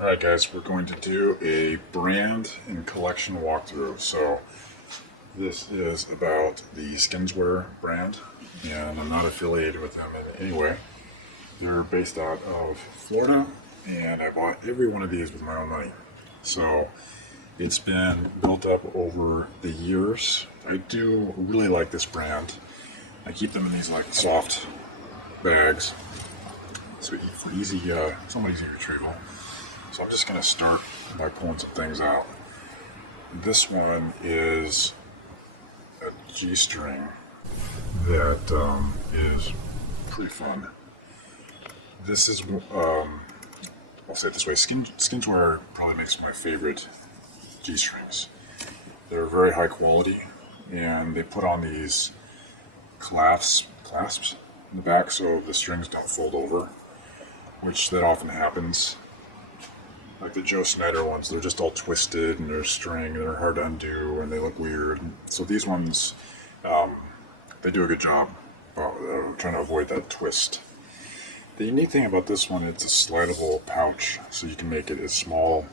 Alright guys, we're going to do a brand and collection walkthrough. So this is about the Skinzwear brand, and I'm not affiliated with them in any way. They're based out of Florida, and I bought every one of these with my own money. So it's been built up over the years. I do really like this brand. I keep them in these like soft bags, so for easy, somewhat easy retrieval. So I'm just going to start by pulling some things out. This one is a G-string that is pretty fun. This is, I'll say it this way, Skinzwear probably makes my favorite G-strings. They're very high quality, and they put on these clasps in the back so the strings don't fold over, which that often happens. Like the Joe Snyder ones, they're just all twisted and they're string and they're hard to undo and they look weird. So these ones, they do a good job trying to avoid that twist. The unique thing about this one, it's a slidable pouch, so you can make it as small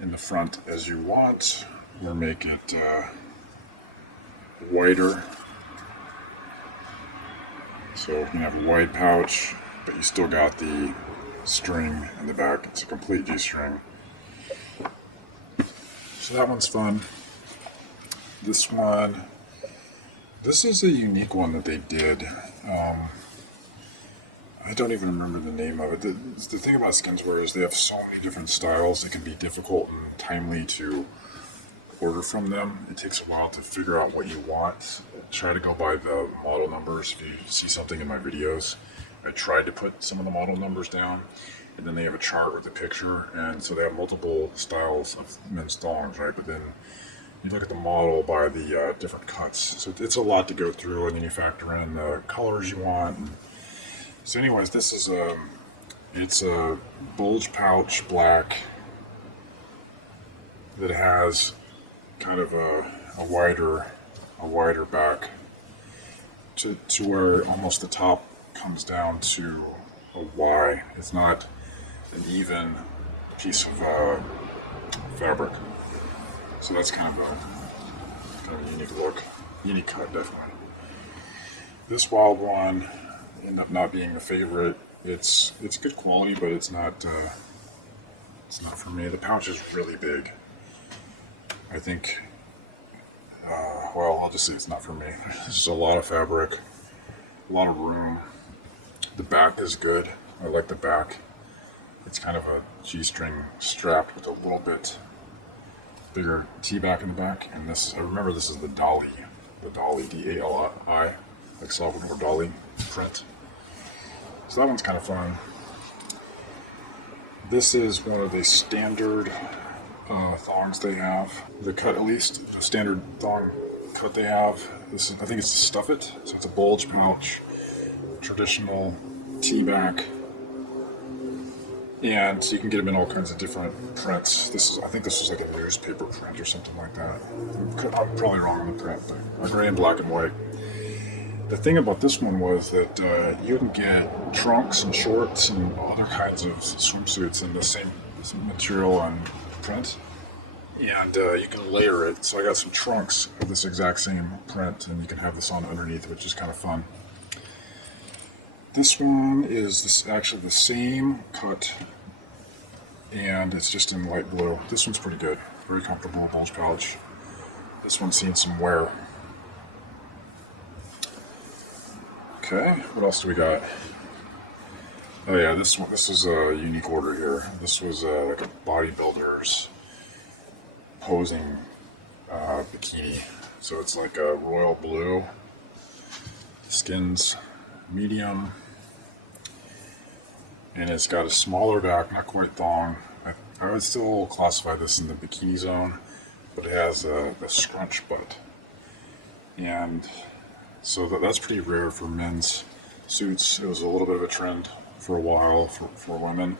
in the front as you want, or make it wider. So you can have a wide pouch, but you still got the string in the back. It's a complete G-string. So that one's fun. This one, this is a unique one that they did. I don't even remember the name of it. The thing about Skinzwear is they have so many different styles. It can be difficult and timely to order from them. It takes a while to figure out what you want. Try to go by the model numbers. If you see something in my videos, I tried to put some of the model numbers down, and then they have a chart with a picture, and so they have multiple styles of men's thongs, right? But then you look at the model by the different cuts. So it's a lot to go through, and then you factor in the colors you want. So anyways, this is it's a bulge pouch black that has kind of a wider back to where almost the top comes down to a Y. It's not an even piece of fabric. So that's kind of a unique look, unique cut definitely. This wild one ended up not being the favorite. It's good quality, but it's not for me. The pouch is really big. I think, well, I'll just say it's not for me. There's just a lot of fabric, a lot of room. The back is good. I like the back. It's kind of a G-string strapped with a little bit bigger T-back in the back. And this, I remember this is the Dolly, D-A-L-I, like Salvador Dali print. So that one's kind of fun. This is one of the standard thongs they have. The cut, at least, the standard thong cut they have. This is, I think it's to stuff it. So it's a bulge pouch, traditional T-back, and so you can get them in all kinds of different prints. I think this was like a newspaper print or something like that. I'm probably wrong on the print, but gray and black and white. The thing about this one was that you can get trunks and shorts and other kinds of swimsuits in the same material and print, and you can layer it. So I got some trunks of this exact same print, and you can have this on underneath, which is kind of fun. This one is actually the same cut, and it's just in light blue. This one's pretty good, very comfortable bulge pouch. This one's seen some wear. Okay, what else do we got? Oh yeah, this is a unique order here. This was like a bodybuilder's posing bikini. So it's like a royal blue, skins medium, and it's got a smaller back, not quite thong. I would still classify this in the bikini zone, but it has a scrunch butt. And so that's pretty rare for men's suits. It was a little bit of a trend for a while for women.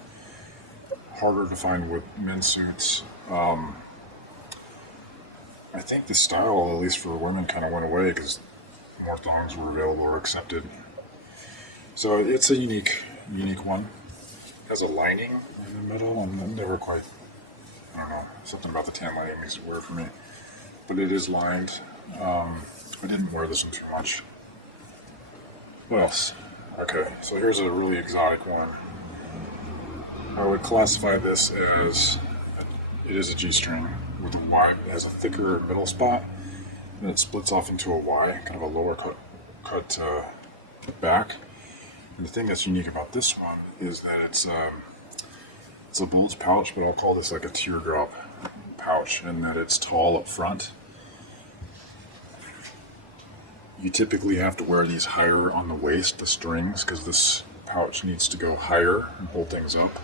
Harder to find with men's suits. I think the style, at least for women, kind of went away because more thongs were available or accepted. So it's a unique one. It has a lining the middle, and it never quite, I don't know, something about the tan lining makes it weird for me. But it is lined. I didn't wear this one too much. What else? Okay, so here's a really exotic one. I would classify this as, it is a G-string with a Y. It has a thicker middle spot, and it splits off into a Y, kind of a lower cut back. And the thing that's unique about this one is that it's a bulge pouch, but I'll call this like a teardrop pouch, in that it's tall up front. You typically have to wear these higher on the waist, the strings, because this pouch needs to go higher and hold things up.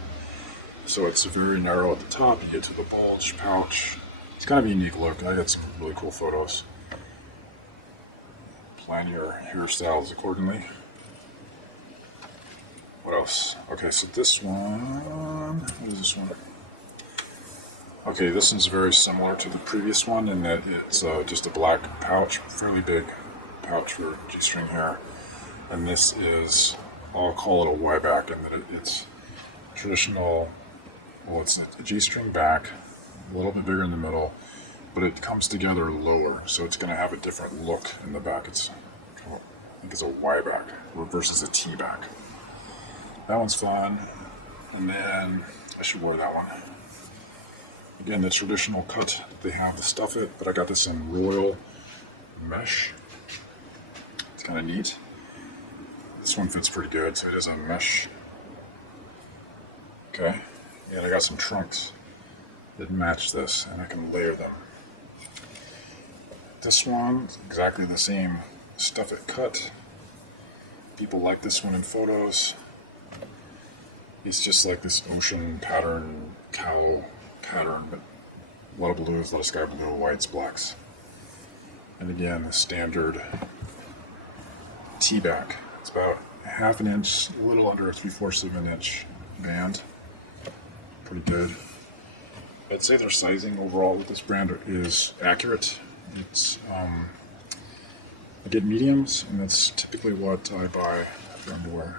So it's very narrow at the top. You get to the bulge pouch. It's kind of a unique look. I got some really cool photos. Plan your hairstyles accordingly. What else? Okay, so this one, what is this one? Okay, this one's very similar to the previous one in that it's just a black pouch, fairly big pouch for G-string hair. And this is, I'll call it a Y back, in that it's traditional, well, it's a G-string back, a little bit bigger in the middle, but it comes together lower, so it's going to have a different look in the back. I think it's a Y back versus a T back. That one's fun. And then I should wear that one. Again, the traditional cut they have to stuff it, but I got this in royal mesh. It's kind of neat. This one fits pretty good, so it is a mesh. Okay, and I got some trunks that match this, and I can layer them. This one, exactly the same stuff it cut. People like this one in photos. It's just like this ocean pattern, cow pattern, but a lot of blues, a lot of sky blue, whites, blacks. And again, the standard T-back. It's about half an inch, a little under a 3/4 of an inch band. Pretty good. I'd say their sizing overall with this brand is accurate. It's I get mediums, and that's typically what I buy for underwear.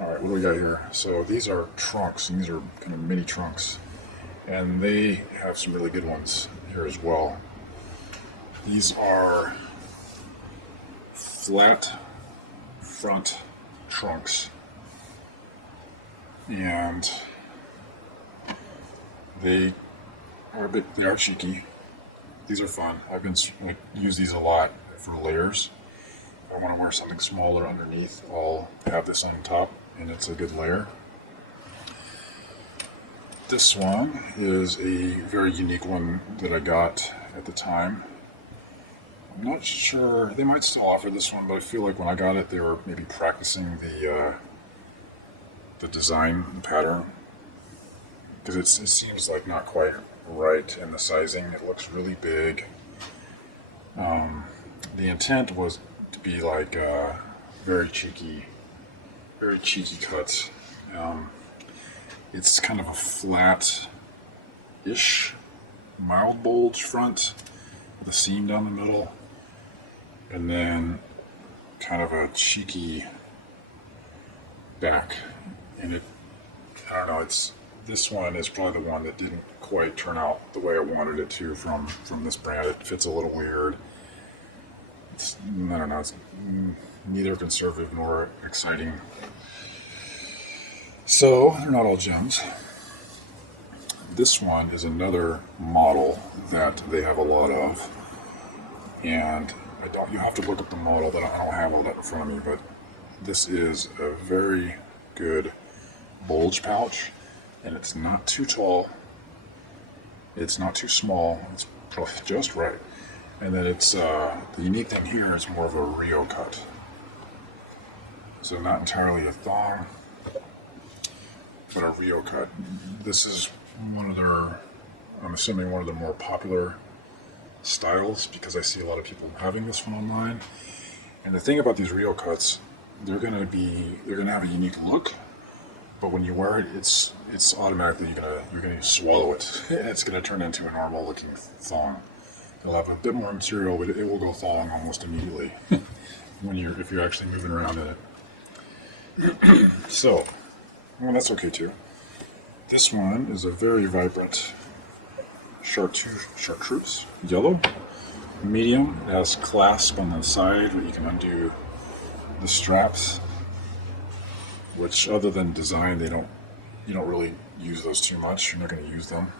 Alright, what do we got here? So these are trunks, and these are kind of mini trunks. And they have some really good ones here as well. These are flat front trunks. And they are cheeky. These are fun. I've been use these a lot for layers. If I want to wear something smaller underneath, I'll have this on top, and it's a good layer. This one is a very unique one that I got at the time. I'm not sure, they might still offer this one, but I feel like when I got it, they were maybe practicing the design pattern, because it seems like not quite right in the sizing. It looks really big. The intent was to be like very cheeky cuts. It's kind of a flat-ish, mild bulge front with a seam down the middle, and then kind of a cheeky back. And it, I don't know, this one is probably the one that didn't quite turn out the way I wanted it to from this brand. It fits a little weird. I don't know, it's neither conservative nor exciting. So, they're not all gems. This one is another model that they have a lot of. And you have to look up the model, that I don't have all that in front of me, but this is a very good bulge pouch. And it's not too tall. It's not too small. It's probably just right. And then it's, the unique thing here is more of a Rio cut. So not entirely a thong, but a Rio cut. This is one of their, I'm assuming one of the more popular styles, because I see a lot of people having this one online. And the thing about these Rio cuts, they're gonna have a unique look, but when you wear it, it's automatically you're gonna swallow it. It's gonna turn into a normal looking thong. It'll have a bit more material, but it will go thong almost immediately if you're actually moving around in it. So, well, that's okay too. This one is a very vibrant chartreuse yellow, medium. It has clasp on the side where you can undo the straps, which other than design, you don't really use those too much. You're not going to use them.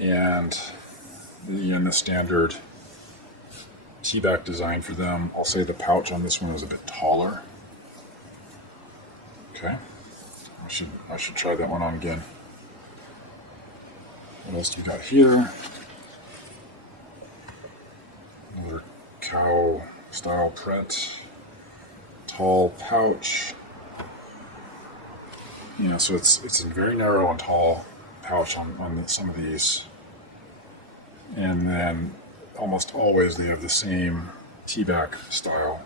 And the standard T-back design for them. I'll say the pouch on this one is a bit taller. Okay, I should try that one on again. What else do you got here? Another cow style print. Tall pouch. Yeah, so it's a very narrow and tall pouch on some of these. And then almost always they have the same T-back style.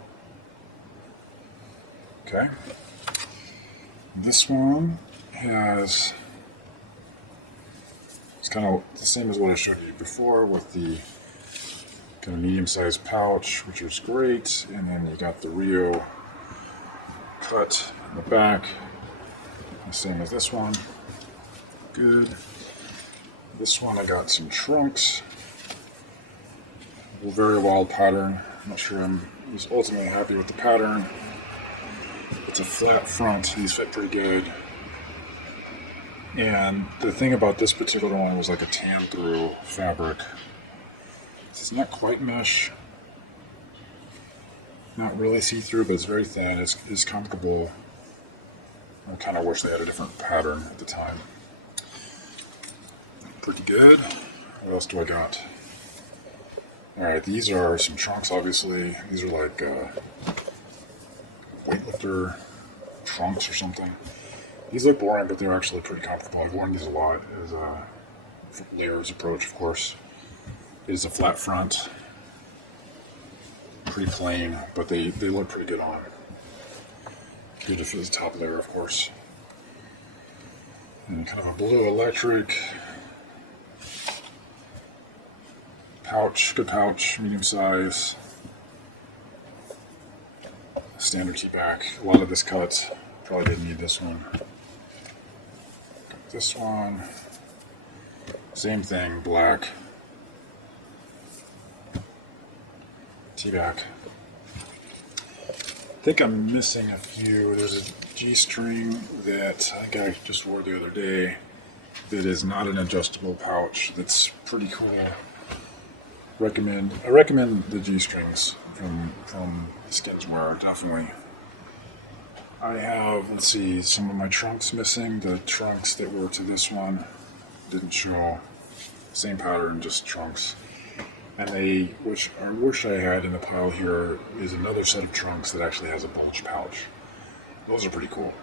Okay. This one it's kind of the same as what I showed you before with the kind of medium-sized pouch, which is great. And then you got the Rio cut in the back, the same as this one. Good. This one I got some trunks. A very wild pattern. I'm not sure I was ultimately happy with the pattern. It's a flat front. These fit pretty good. And the thing about this particular one was like a tan through fabric. It's not quite mesh. Not really see-through, but it's very thin. It's comfortable. I kind of wish they had a different pattern at the time. Pretty good. What else do I got? Alright, these are some trunks, obviously. These are like weightlifter trunks or something. These look boring, but they're actually pretty comfortable. I've worn these a lot as a layers approach, of course. It is a flat front. Pretty plain, but they look pretty good on. Good for the top layer, of course. And kind of a blue electric pouch, good pouch, medium size, standard T-back. A lot of this cut, probably didn't need this one. Got this one, same thing, black T-back. I think I'm missing a few. There's a G-string that I think I just wore the other day that is not an adjustable pouch. That's pretty cool. I recommend the G-strings from Skinzwear, definitely. I have, let's see, some of my trunks missing. The trunks that were to this one didn't show. Same pattern, just trunks. And which I wish I had in the pile here, is another set of trunks that actually has a bulge pouch. Those are pretty cool.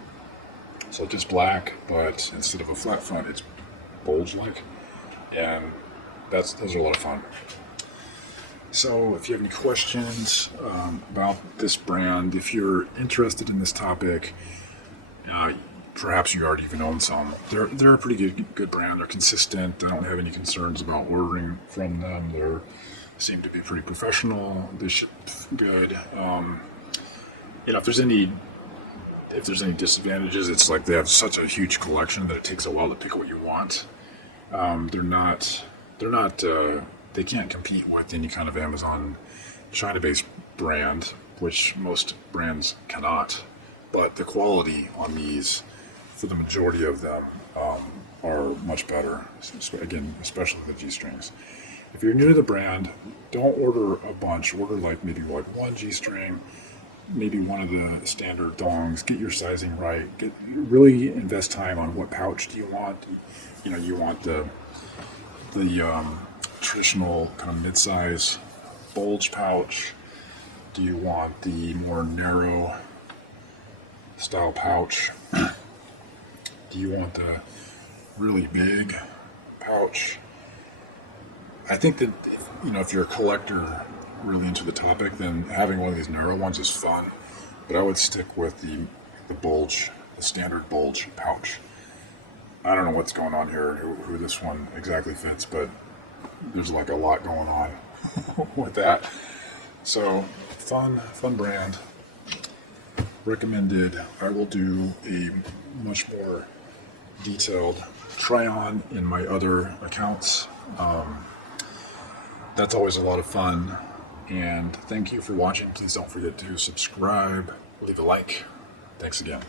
So just black, but instead of a flat front, it's bulge-like. And those are a lot of fun. So if you have any questions about this brand, if you're interested in this topic, perhaps you already even own some. They're a pretty good brand. They're consistent. I don't have any concerns about ordering from them. They seem to be pretty professional. They ship good. If there's any disadvantages, it's like they have such a huge collection that it takes a while to pick what you want. They can't compete with any kind of Amazon China-based brand, which most brands cannot. But the quality on these, for the majority of them, are much better. Again, especially the G-strings. If you're new to the brand, don't order a bunch. Order maybe one G-string, maybe one of the standard dongs. Get your sizing right. Really invest time on what pouch do you want. You want the traditional kind of mid-size bulge pouch? Do you want the more narrow style pouch? Do you want the really big pouch? I think that if you're a collector really into the topic, then having one of these narrow ones is fun, but I would stick with the bulge, the standard bulge pouch. I don't know what's going on here, who this one exactly fits, but there's like a lot going on with that. So fun brand. recommended. I will do a much more detailed try on in my other accounts. That's always a lot of fun. And thank you for watching. Please don't forget to subscribe, leave a like. Thanks again.